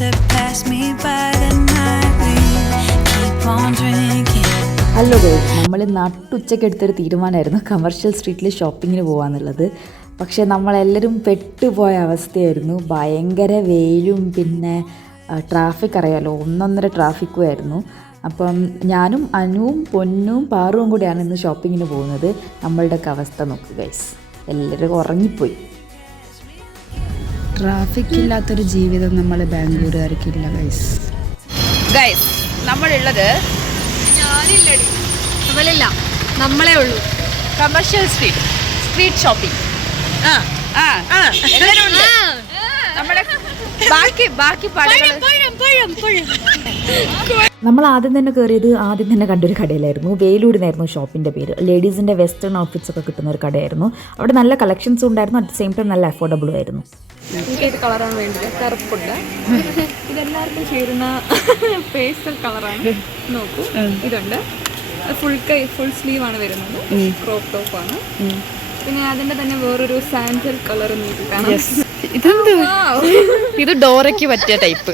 to pass me by the night. We keep on drinking. Hello guys, നമ്മൾ നട്ടുച്ചയ്ക്ക് എടുത്തൊരു തീരുമാനമായിരുന്നു commercial സ്ട്രീറ്റിൽ ഷോപ്പിങ്ങിന് പോകാമെന്നുള്ളത്. പക്ഷേ നമ്മളെല്ലാവരും പെട്ടുപോയ അവസ്ഥയായിരുന്നു. ഭയങ്കര വെയിലും പിന്നെ ട്രാഫിക് അറിയാലോ, ഒന്നൊന്നര ട്രാഫിക്കും ആയിരുന്നു. അപ്പം ഞാനും അനുവും പൊന്നും പാറുവും കൂടിയാണ് ഇന്ന് ഷോപ്പിങ്ങിന് പോകുന്നത്. നമ്മളുടെയൊക്കെ അവസ്ഥ നോക്കുക ഗൈസ്, എല്ലാവരും ഉറങ്ങിപ്പോയി. ട്രാഫിക് ഇല്ലാത്തൊരു ജീവിതം നമ്മൾ ബാംഗ്ലൂരുകാർക്കില്ല ഗൈസ്. നമ്മളുള്ളത് ഞാനില്ലടി, അവളില്ല, നമ്മളേ ഉള്ളൂ. Commercial street shopping. എല്ലാവരും ഉണ്ട്. നമ്മുടെ ബാക്കി നമ്മൾ ആദ്യം തന്നെ കണ്ടൊരു കടയിലായിരുന്നു. വേലൂരിനായിരുന്നു ഷോപ്പിൻ്റെ പേര്. ലേഡീസിൻ്റെ വെസ്റ്റേൺ ഔട്ട്ഫിറ്റ്സ് ഒക്കെ കിട്ടുന്ന ഒരു കടയായിരുന്നു. അവിടെ നല്ല കളക്ഷൻസും ഉണ്ടായിരുന്നു, അറ്റ് ദ സെയിം ടൈം നല്ല അഫോർഡബിളും ആയിരുന്നു. ഏത് കളറാണ് വേണ്ടത്? കറുപ്പുണ്ട്. ഇതെല്ലാവർക്കും ചേരുന്ന പേസ്റ്റൽ കളറാണ്. നോക്കൂ, ഇതുണ്ട്. ഫുൾ സ്ലീവ് ആണ് വരുന്നത്, ക്രോപ്പ് ടോപ്പ് ആണ്. പിന്നെ അതിന്റെ തന്നെ വേറൊരു സാൻഡൽ കളർ ഇത് ഡോറയ്ക്ക് പറ്റിയ ടൈപ്പ്.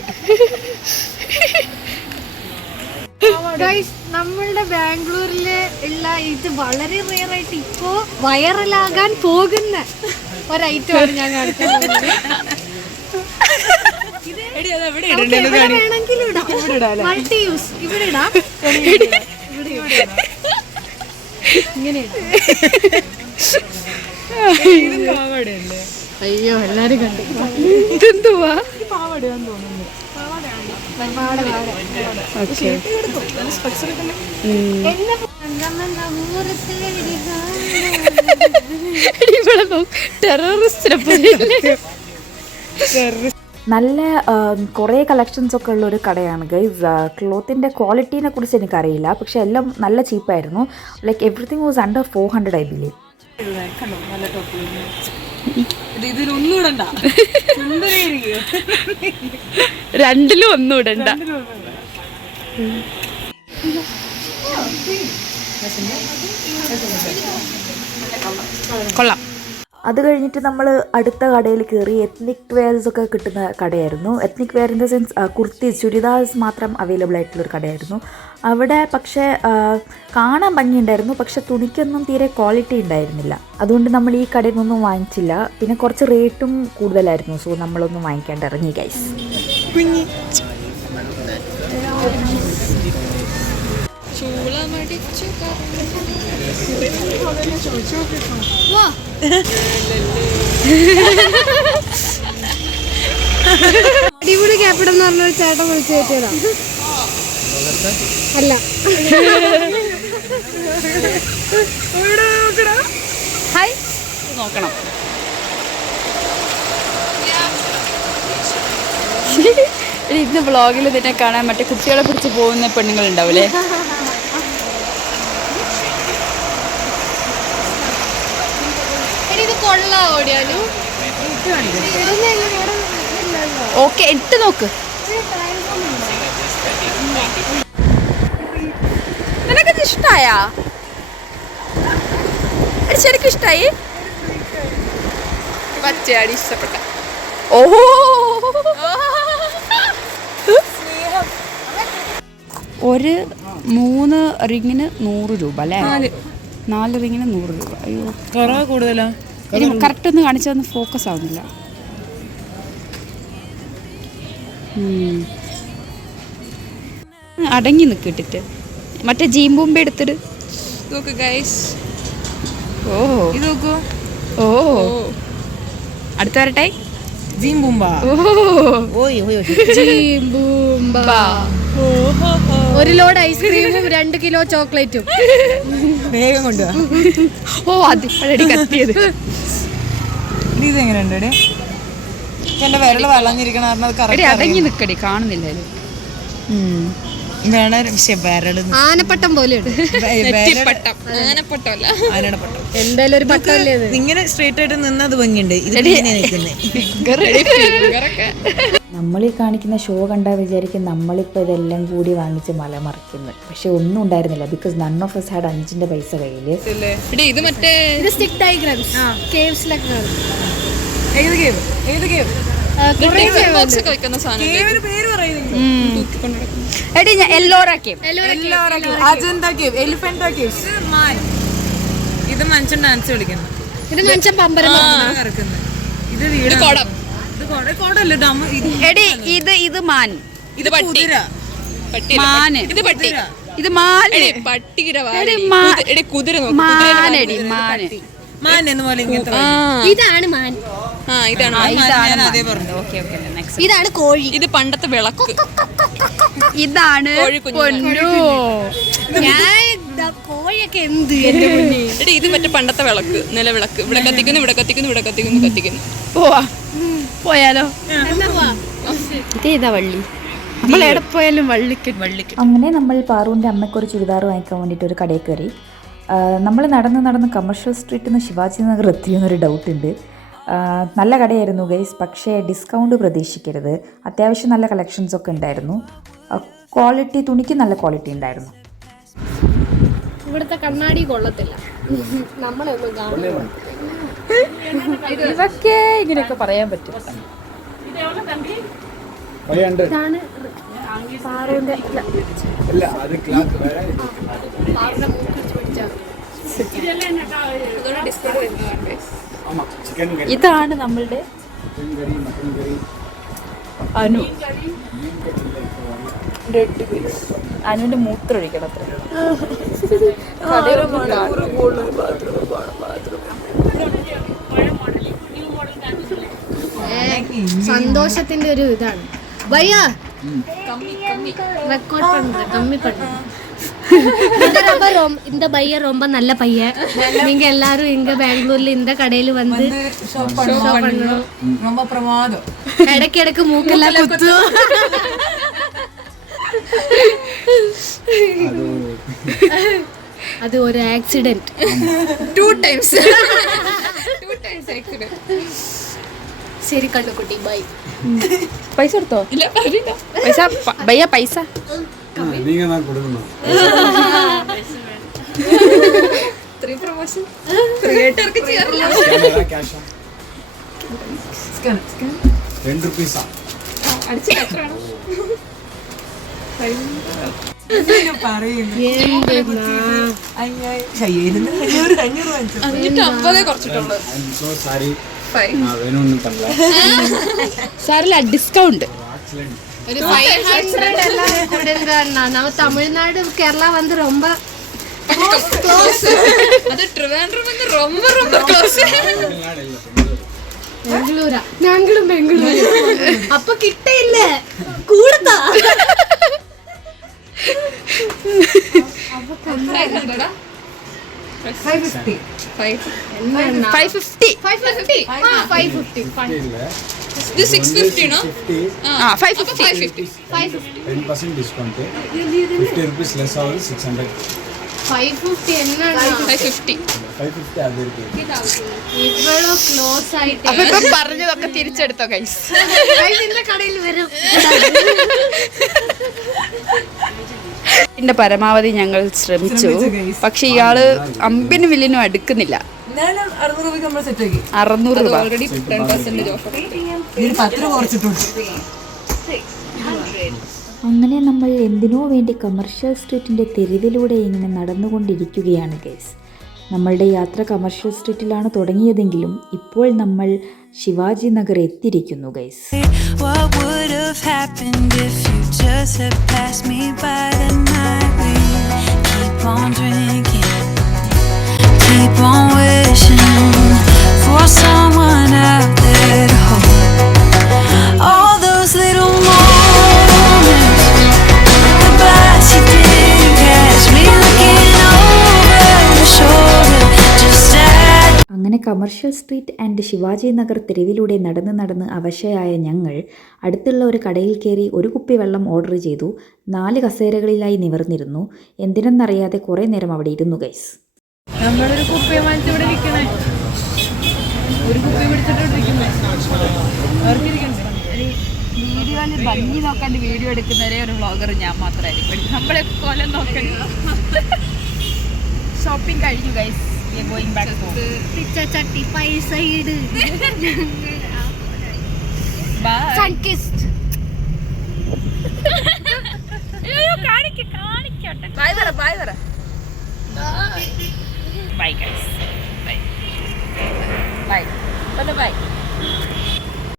നമ്മളുടെ ബാംഗ്ലൂരില് ഉള്ള ഇത് വളരെ റെയർ ആയിട്ട് ഇപ്പോ വൈറലാകാൻ പോകുന്ന ഒരൈറ്റമാണ് ഞാൻ കാണിക്കുന്നത്. മൾട്ടി യൂസ് ഇവിടെ ഇടാം, ഇങ്ങനെ. അയ്യോ, എല്ലാരും കണ്ടു. ഇതെന്തുവാ? നല്ല കുറേ കളക്ഷൻസൊക്കെ ഉള്ളൊരു കടയാണ് ഗൈസ്. ക്ലോത്തിൻ്റെ ക്വാളിറ്റീനെ കുറിച്ച് എനിക്കറിയില്ല, പക്ഷേ എല്ലാം നല്ല ചീപ്പായിരുന്നു. Like everything was under 400 I believe. രണ്ടിലും ഒന്നും ഇടണ്ട. കൊള്ളാം. അത് കഴിഞ്ഞിട്ട് നമ്മൾ അടുത്ത കടയിൽ കയറി. എത്നിക് വെയർസ് ഒക്കെ കിട്ടുന്ന കടയായിരുന്നു. Ethnic wear in the sense kurti, churidars മാത്രം അവൈലബിൾ ആയിട്ടുള്ളൊരു കടയായിരുന്നു. അവിടെ പക്ഷേ കാണാൻ ഭംഗിയുണ്ടായിരുന്നു, പക്ഷെ തുണിക്കൊന്നും തീരെ ക്വാളിറ്റി ഉണ്ടായിരുന്നില്ല. അതുകൊണ്ട് നമ്മൾ ഈ കടയിൽ നിന്നൊന്നും വാങ്ങിച്ചില്ല. പിന്നെ കുറച്ച് റേറ്റും കൂടുതലായിരുന്നു, സോ നമ്മളൊന്നും വാങ്ങിക്കാണ്ട് ഇറങ്ങി ഗൈസ്. അടിപൊളി ക്യാപിറ്റൽ എന്ന് പറഞ്ഞൊരു ചേട്ടൻ വിളിച്ചു കയറ്റിയതാ. അല്ല, ഹായ് നോക്കണം. ഇന്ന് വ്ളോഗിൽ ഇതിനെ കാണാൻ മറ്റേ കുട്ടികളെ പിടിച്ച് പോകുന്ന പെണ്ണുങ്ങൾ ഉണ്ടാവില്ലേ? ഓക്കെ, ഇട്ട് നോക്ക്. നിനക്കത് ഇഷ്ടായാ? ശരിക്കും ഇഷ്ടായി? പച്ചയാടി ഇഷ്ടപ്പെട്ട. ഓഹോ, ഒരു 3 റിങ്ങിന് 100 രൂപ അല്ലേ? 4 റിങ്ങിന് 100 രൂപ. അയ്യോ, കൂടുതലാ. കറക്റ്റ് ഒന്ന് കാണിച്ചതൊന്ന് ഫോക്കസ് ആവുന്നില്ല. അടങ്ങി നിൽക്കിട്ടിട്ട് മറ്റേ ജീമ്പൂമ്പ എടുത്തിട്ട് നോക്ക് ഗൈസ്. ഓ ഇത് നോക്കൂ. ഓ അടുത്ത വരട്ടെ. ഒരു ലോഡ് ഐസ്ക്രീമും 2 കിലോ ചോക്ലേറ്റും വേഗം കൊണ്ടുപോവാ. ഓ അത് കത്തിയത്. ഇതെങ്ങനെയുണ്ട്? എന്റെ വിരൽ വളഞ്ഞിരിക്കണ അടങ്ങി നിക്കടി, കാണുന്നില്ല. ആനപ്പട്ടം പോലെ എന്തായാലും ഒരു പട്ടല്ലേ ഇങ്ങനെ സ്ട്രേറ്റ് ആയിട്ട് നിന്നത് ഭംഗിയുണ്ട്. നമ്മൾ ഈ കാണിക്കുന്ന ഷോ കണ്ടാൽ വിചാരിക്കും നമ്മളിപ്പോൾ ഇതെല്ലാം കൂടി വാങ്ങിച്ച് മലമറിക്കുന്നു. പക്ഷെ ഒന്നും ഉണ്ടായിരുന്നില്ല, because none of us had 5 പൈസ കയ്യിൽ. ഇത് മറ്റേ സ്റ്റിക് ഡയഗ്രാംസ് കേവ്സിലൊക്കെ. ബോക്സ് ഒക്കെ വെക്കുന്ന സാധനം എടി ഞാൻ Ellora cave Ajanta cave, elephant cave. ഇത് മനുഷ്യൻ ഡാൻസ് കളിക്കുന്നു. ഇത് മനുഷ്യൻ പമ്പരം ഇത് വീട് കുടം. കോടല്ല ഡാം. എടി ഇത് മാൻ, ഇത് പട്ടി. മാന്, ഇത് പട്ടി. ഇത് മാന്, പട്ടിയുടെ കുതിര മാനടി മാന്. മാൻ എന്ന് പോലെ ഇങ്ങനത്തെ ഇതാണ് മാൻ. ഇതാണ് അതേ പറഞ്ഞു. Okay next. ഇതാണ് കോഴി. ഇത് പണ്ടത്തെ വിളക്ക്. ഇതാണ് പൊന്നു. കോഴിയൊക്കെ എന്ത് എന്റെ മുന്നേ. ഇത് മറ്റേ പണ്ടത്തെ വിളക്ക്, നിലവിളക്ക്. ഇവിടെ കത്തിക്കുന്നു, ഇവിടെ കത്തിക്കുന്നു, ഇവിടെ കത്തിക്കുന്നു, കത്തിക്കുന്നു. പോയാലോ? ഇതേതാ വള്ളി? നമ്മൾ എവിടെ പോയാലും വള്ളിക്ക്. അങ്ങനെ നമ്മൾ പാറുവിൻ്റെ അമ്മയ്ക്കൊരു ചുരിദാർ വാങ്ങിക്കാൻ വേണ്ടിയിട്ട് ഒരു കടയിൽ കയറി. നമ്മൾ നടന്ന് കമേഴ്ഷ്യൽ സ്ട്രീറ്റിൽ നിന്ന് ശിവാജി നഗർ എത്തിയെന്നൊരു ഡൗട്ടുണ്ട്. നല്ല കടയായിരുന്നു ഗൈസ്, പക്ഷേ ഡിസ്കൗണ്ട് പ്രതീക്ഷിക്കരുത്. അത്യാവശ്യം നല്ല കളക്ഷൻസൊക്കെ ഉണ്ടായിരുന്നു. ക്വാളിറ്റി, തുണിക്ക് നല്ല ക്വാളിറ്റി ഉണ്ടായിരുന്നു. ഇവിടുത്തെ കണ്ണാടി കൊള്ളത്തില്ല. നമ്മളെ ഒന്നും കാണുന്നില്ല. ഇതൊക്കെ ഇങ്ങനെയൊക്കെ പറയാൻ പറ്റും. ഇതാണ് പാറുവിന്റെ ഇതാണ് നമ്മളുടെ അനു. അനുവിന്റെ മൂത്രം ഒഴിക്കണം. സന്തോഷത്തിന്റെ ഒരു ഇതാണ്. ഭയ്യ ரெக்கார்ட் பண்றேன், கம்மி பண்ணுங்க. இந்த பையன் ரொம்ப நல்ல பையன். நீங்க எல்லாரும் இங்க பெங்களூர்ல இந்த கடையில வந்து ஷாப் பண்ணணும். ரொம்ப பிரமாதம். இடைக்கு மூக்கெல்லாம் குத்து. அது ஒரு ஆக்சிடென்ட். 2 times accident. ശരി കണ്ണുകുട്ടി, ബൈ. പൈസ കൊടുത്തോ? ഇല്ല, പൈസ ഭയ്യ പൈസ நீங்க தான் கொடுக்கணும். 3 പ്രൊമോഷൻ ക്രിയേറ്റർക്ക് ചേർന്നില്ല. ക്യാഷ് സ്കാൻ 2 രൂപീസാ അടിച്ച് എത്രയാണ്? പറയുന്നു. 550 കുറച്ചിട്ടുള്ളൂ. സോ സാരി വേണൊന്നും பண்ணல. സാറില്ല, ഡിസ്കൗണ്ട്. ഒരു 500 എല്ലാം കൊടുங்க. நம்ம தமிழ்நாடு கேரளா வந்து ரொம்ப க்ளோஸ். அது ട്രിവാൻഡ്രം வந்து ரொம்ப ரொம்ப க்ளோஸ். ബംഗളൂരാ. ഞങ്ങളും ബംഗളൂരു. അപ്പൊ കിട്ടയില്ല കൂടുതലാ. അപ്പൊ 500 550. 550. 550. இல்ல ഇത് 650 നോ? 550. 550. 10% ഡിസ്കൗണ്ട്. 50 rupees less ആവും. 600. 550 എന്നാണ്. 550 അത് ഇருக்கு. ഇവളോ ക്ലോസ് ആയിട്ട്. അപ്പൊ ഇപ്പൊ പറഞ്ഞതൊക്കെ തിരിച്ചെടുത്തോ ഗൈസ്? ഇതിന്റെ കടയിൽ വരും. ഇതിന്റെ പരമാവധി ഞങ്ങൾ ശ്രമിച്ചു, പക്ഷെ ഇയാള് അമ്പിന് വില്ലിനും അടുക്കുന്നില്ല. 600 രൂപയ്ക്ക് നമ്മൾ സെറ്റ് ആക്കി. 600 രൂപ. Already 10% of. ഇതിന് 10 രൂപ കുറച്ചിട്ടുണ്ട്. അങ്ങനെ നമ്മൾ എന്തിനോ വേണ്ടി കമേഴ്ഷ്യൽ സ്ട്രീറ്റിൻ്റെ തെരുവിലൂടെ ഇങ്ങനെ നടന്നുകൊണ്ടിരിക്കുകയാണ് ഗൈസ്. നമ്മളുടെ യാത്ര കമേഴ്ഷ്യൽ സ്ട്രീറ്റിലാണ് തുടങ്ങിയതെങ്കിലും ഇപ്പോൾ നമ്മൾ ശിവാജി നഗർ എത്തിയിരിക്കുന്നു guys. What would have happened if you just had passed me by the night? We keep on drinking, keep on wishing for someone out there to hold. All those little moments, the bus you didn't catch me looking over your shoulder, just at. അങ്ങനെ commercial street and Shivaji Nagar തെരുവിലൂടെ നടന്ന് അവശയായ ഞങ്ങൾ അടുത്തുള്ള ഒരു കടയിൽ കയറി ഒരു കുപ്പി വെള്ളം ഓർഡർ ചെയ്തു. 4 കസേരകളിലായി നിവർന്നിരുന്നു. എന്തിനെന്നറിയാതെ കുറേ നേരം അവിടെ ഇരുന്നു ഗൈസ്. നമ്മളൊരു കുപ്പി വാങ്ങിച്ച് ഇവിടെ ഇരിക്കണേ. ഒരു കുപ്പി പിടിച്ചിട്ടിരിക്കുന്നേ. വീഡിയോയിൽ ഭംഗി നോക്കാണ്ട് വീഡിയോ എടുക്കുന്നവരെ ഒരു വ്ളോഗർ ഞാൻ മാത്രമായിരിക്കും. നമ്മളെ കൊല്ലം നോക്കണ്ട. ഷോപ്പിംഗ് കഴിഞ്ഞു guys. We are going back home. പിച്ച ചട്ടി പൈസ ഇട്. Sunkissed.